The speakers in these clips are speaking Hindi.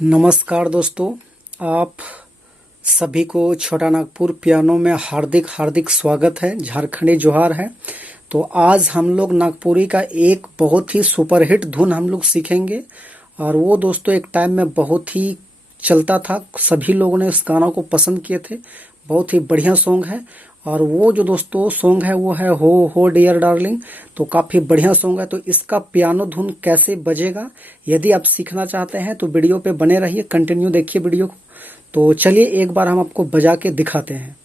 नमस्कार दोस्तों, आप सभी को छोटा नागपुर पियानो में हार्दिक हार्दिक स्वागत है। झारखंडी जोहार है। तो आज हम लोग नागपुरी का एक बहुत ही सुपरहिट धुन हम लोग सीखेंगे और वो दोस्तों एक टाइम में बहुत ही चलता था, सभी लोगों ने इस गाना को पसंद किए थे। बहुत ही बढ़िया सॉन्ग है और वो जो दोस्तों सॉन्ग है वो है हो डियर डार्लिंग। तो काफी बढ़िया सॉन्ग है। तो इसका पियानो धुन कैसे बजेगा, यदि आप सीखना चाहते हैं तो वीडियो पे बने रहिए, कंटिन्यू देखिए वीडियो को। तो चलिए एक बार हम आपको बजा के दिखाते हैं।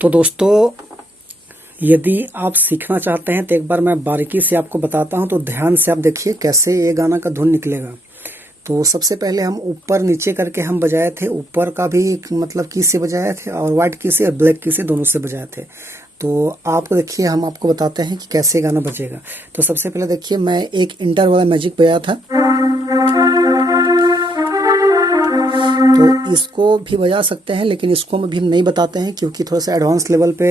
तो दोस्तों यदि आप सीखना चाहते हैं तो एक बार मैं बारीकी से आपको बताता हूं, तो ध्यान से आप देखिए कैसे ये गाना का धुन निकलेगा। तो सबसे पहले हम ऊपर नीचे करके हम बजाए थे। ऊपर का भी मतलब की से बजाए थे और व्हाइट की से और ब्लैक की से दोनों से बजाए थे। तो आप देखिए, हम आपको बताते हैं कि कैसे गाना बजेगा। तो सबसे पहले देखिए, मैं एक इंटर वाला मैजिक बजाया था, तो इसको भी बजा सकते हैं, लेकिन इसको भी हम नहीं बताते हैं क्योंकि थोड़ा सा एडवांस लेवल पे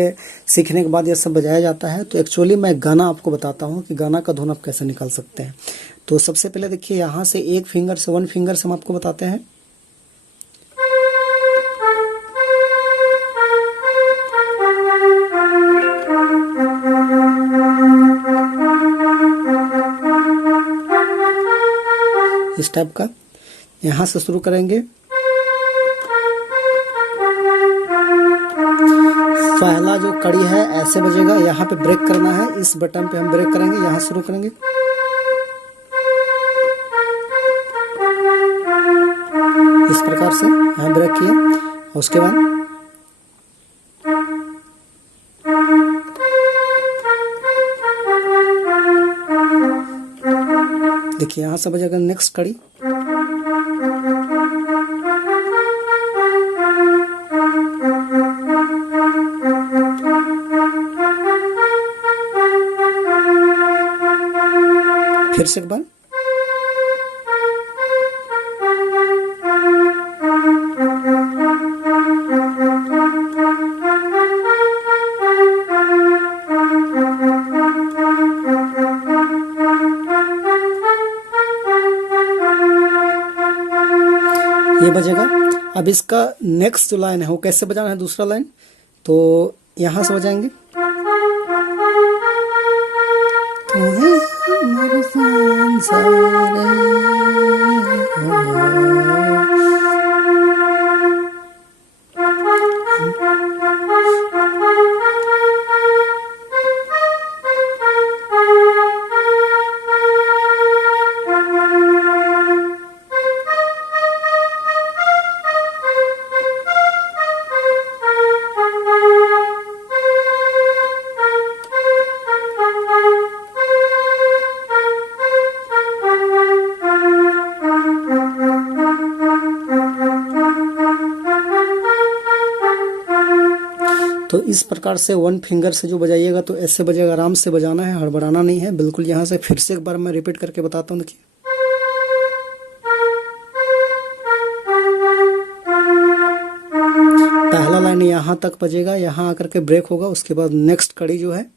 सीखने के बाद ये सब बजाया जाता है। तो एक्चुअली मैं गाना आपको बताता हूँ कि गाना का धुन आप कैसे निकाल सकते हैं। तो सबसे पहले देखिए, यहाँ से एक फिंगर से, वन फिंगर से हम आपको बताते हैं। इस टाइप का यहाँ से शुरू करेंगे। पहला जो कड़ी है ऐसे बजेगा, यहाँ पे ब्रेक करना है, इस बटन पे हम ब्रेक करेंगे, यहाँ शुरू करेंगे। इस प्रकार से यहाँ ब्रेक किया। उसके बाद देखिए यहाँ से बजेगा नेक्स्ट कड़ी। फिर से एक बार। ये बजेगा। अब इसका नेक्स्ट जो लाइन है वो कैसे बजाना है, दूसरा लाइन, तो यहां से बजाएंगे। अमर संसार तो इस प्रकार से वन फिंगर से जो बजाइएगा तो ऐसे बजेगा, आराम से बजाना है, हड़बड़ाना नहीं है बिल्कुल। यहाँ से फिर से एक बार मैं रिपीट करके बताता हूँ, देखिए। पहला लाइन यहाँ तक बजेगा, यहाँ आकर के ब्रेक होगा, उसके बाद नेक्स्ट कड़ी जो है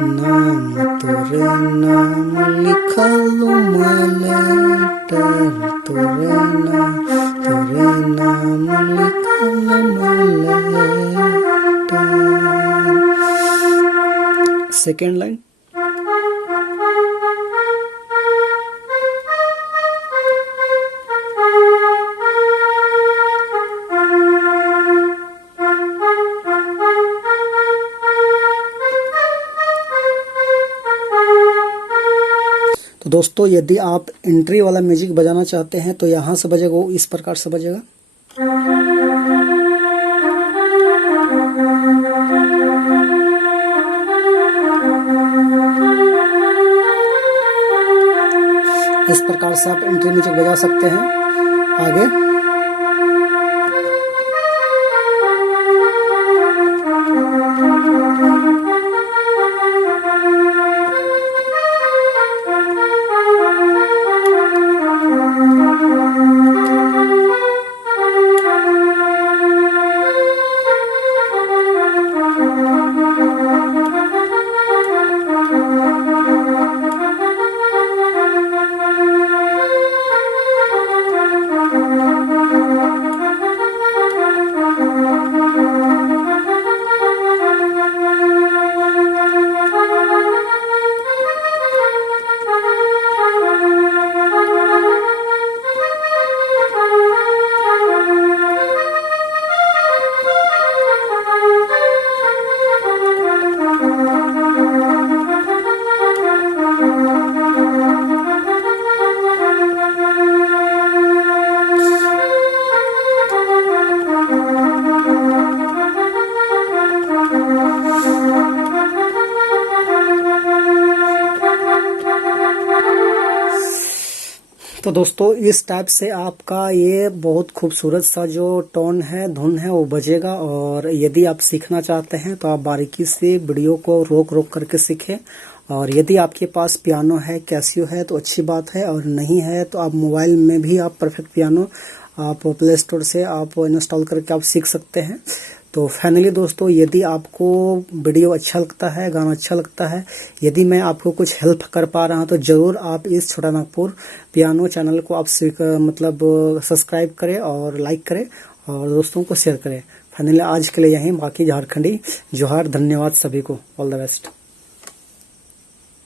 नाम तोरे नाम लिखल लेटर, तोरे नाम लिखल लेटर। सेकेंड लाइन तो दोस्तों, यदि आप एंट्री वाला म्यूजिक बजाना चाहते हैं तो यहाँ से बजेगा, वो इस प्रकार से बजेगा। इस प्रकार से आप एंट्री म्यूजिक बजा सकते हैं। आगे तो दोस्तों, इस टाइप से आपका ये बहुत खूबसूरत सा जो टोन है, धुन है, वो बजेगा। और यदि आप सीखना चाहते हैं तो आप बारीकी से वीडियो को रोक रोक करके सीखें। और यदि आपके पास पियानो है, कैसियो है, तो अच्छी बात है, और नहीं है तो आप मोबाइल में भी आप परफेक्ट पियानो आप प्ले स्टोर से आप इंस्टॉल करके आप सीख सकते हैं। तो फाइनली दोस्तों, यदि आपको वीडियो अच्छा लगता है, गाना अच्छा लगता है, यदि मैं आपको कुछ हेल्प कर पा रहा हूं तो ज़रूर आप इस छोटा नागपुर पियानो चैनल को आप सब्सक्राइब करें और लाइक करें और दोस्तों को शेयर करें। फाइनली आज के लिए यहीं, बाकी झारखंडी जोहार, धन्यवाद सभी को, ऑल द बेस्ट।